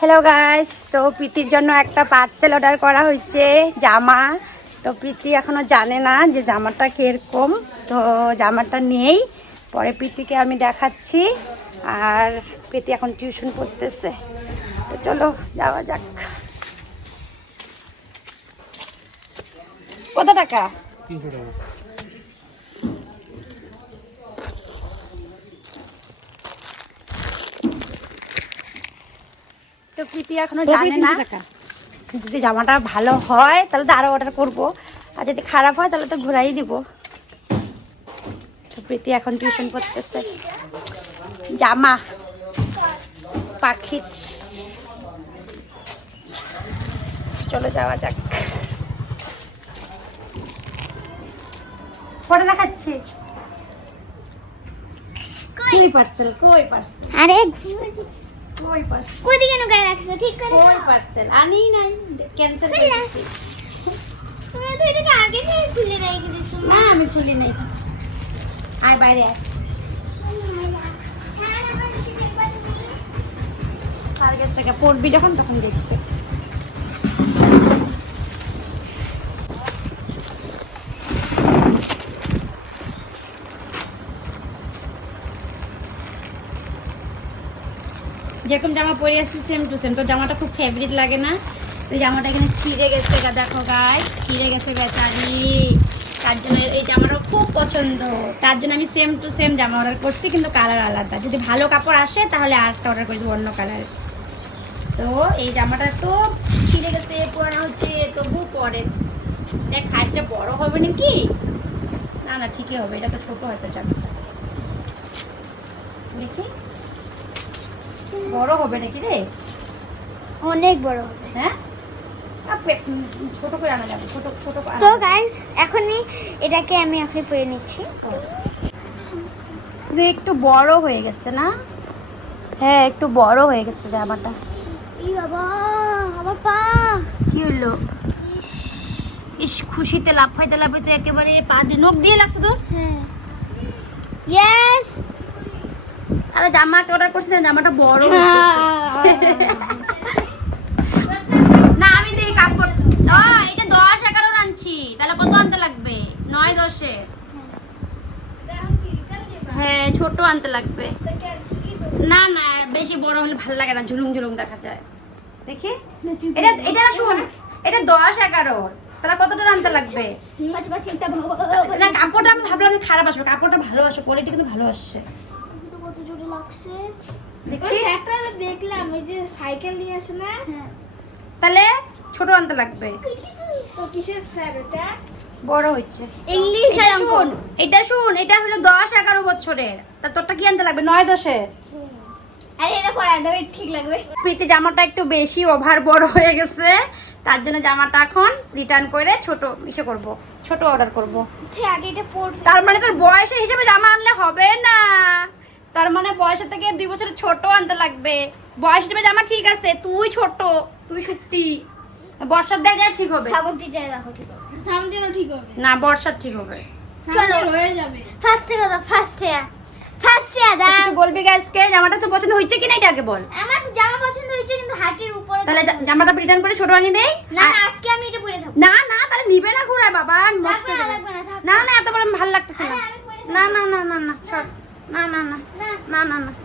Hello guys তো প্রীতির জন্য একটা পার্সেল অর্ডার করা হয়েছে, জামা। তো প্রীতি এখনও জানে না যে জামাটা কীরকম। তো জামাটা নেই। পরে প্রীতিকে আমি দেখাচ্ছি। আর প্রীতি এখন টিউশন পড়তেছে তো চলো, যাওয়া যাক। কত টাকা? তিনশো টাকা। তো প্রীতি এখনও জানে না। যদি জামাটা ভালো হয় তাহলে তো আরও অর্ডার করব। আর যদি খারাপ হয় তাহলে তো ঘুরাই দিব। তো প্রীতি এখন টিউশন করতেছে জামা পাখির। চলো যাওয়া যাক। ফটো দেখাচ্ছি কই? পার্সেল কই পার্সেল আরে কই পার্সেল কোদিকে নুকাই রাখছো? ঠিক করে কই পার্সেল আনি নাই ক্যান্সেল খুলে রাখ। তুমি তো এটাকে আগে থেকে খুলে রেখে দিছো না আমি খুলি নাই। আয় বাইরে আয়। স্যার গেছে থেকে পড়বি যখন তখন দেখবে। যেরকম জামা পরে আসছি সেম টু সেম তো জামাটা খুব ফেভারিট লাগে না। তো জামাটা এখানে ছিঁড়ে গেছে গা, দেখো গাছ ছিঁড়ে গেছে বেচারি তার জন্য এই জামাটা খুব পছন্দ। তার জন্য আমি সেম টু সেম জামা অর্ডার করছি, কিন্তু কালার আলাদা। যদি ভালো কাপড় আসে, তাহলে আরেকটা অর্ডার করে দেবো অন্য কালারের তো এই জামাটা তো ছিঁড়ে গেছে, পুরানো হচ্ছে তবু পরে। দেখ সাইজটা বড় হবে নাকি? না না, ঠিকই হবে। এটা তো ছোটো হয়তো জামাটা দেখি। বড় হবে নাকি রে? অনেক বড় হবে। হ্যাঁ? ছোট করে আনা যাবে ছোট ছোট তো গাইস এখনই এটাকে আমি এখন পরে নিচ্ছি। কিন্তু একটু বড় হয়ে গেছে না? হ্যাঁ একটু বড় হয়ে গেছে জামাটা ই বাবা আমার পা। কি হলো? ইস। খুশিতে লাফাইতে লাফাইতে একেবারে পা দিয়ে নখ দিয়ে লাগছে তোর। হ্যাঁ। ইয়েস আরে জামা একটা অর্ডার করছি না জামাটা বড় হয়ে না আমি দেখি কাপড় ও এটা দশ এগারো আনছি তাহলে কত আনতে লাগবে নয় দশে হ্যাঁ ছোট আনতে লাগবে না না বেশি বড় হলে ভালো লাগে না ঝুলুং ঝুলুং দেখা যায় দেখি এটা এটা না শুন এটা দশ এগারো তাহলে কতটা আনতে লাগবে না কাপড়টা আমি ভাবলাম খারাপ আসবে কাপড়টা ভালো আসবে কোয়ালিটি কিন্তু ভালো আসছে লাগছে দেখি। একটা দেখলাম ওই যে সাইকেল নিয়ে আসে না? হ্যাঁ। তাহলে ছোট আনতে লাগবে। তো কিসের স্যার ওটা? বড় হচ্ছে ইংলিশ এটা শুন এটা শুন এটা হলো দশ এগারো বছরের। তা তোরটা কি আনতে লাগবে? নয় দশের। আরে এটা দাও এটা ঠিক লাগবে। প্রীতি জামাটা একটু বেশি ওভার বড় হয়ে গেছে। তার জন্য জামাটা এখন রিটার্ন করে ছোট ইসে করব। ছোট অর্ডার করব। এটা তার মানে তোর বয়সের হিসেবে জামা আনলে হবে না। তার মানে বয়সের থেকে দুই বছরের ছোট আনতে লাগবে। বয়স হিসেবে জামা ঠিক আছে তুই ছোট। তুই সত্যি। বর্ষার দেয় যায় ঠিক হবে। সাবক দিয়ে যায় দেখো ঠিক আছে সামনেরও ঠিক হবে। না বর্ষার ঠিক হবে। সামনের হয়ে যাবে। ফার্স্টে কথা ফার্স্টে ফার্স্টে দাম কিছু বলবি গাইসকে জামাটা তো পছন্দ হচ্ছে কিনা এটা আগে বল। আমার জামা পছন্দ হয়েছে কিন্তু হাটের উপরে তাহলে জামাটা রিটার্ন করে ছোট আনিয়ে দেই। না না আজকে আমি এটা পরে থাকব। না না তাহলে নিবে না ঘুরায় বাবা। নষ্ট না, না। না না এত বড় ভালো লাগতেছে না। না না না না না সর। না না না না না না না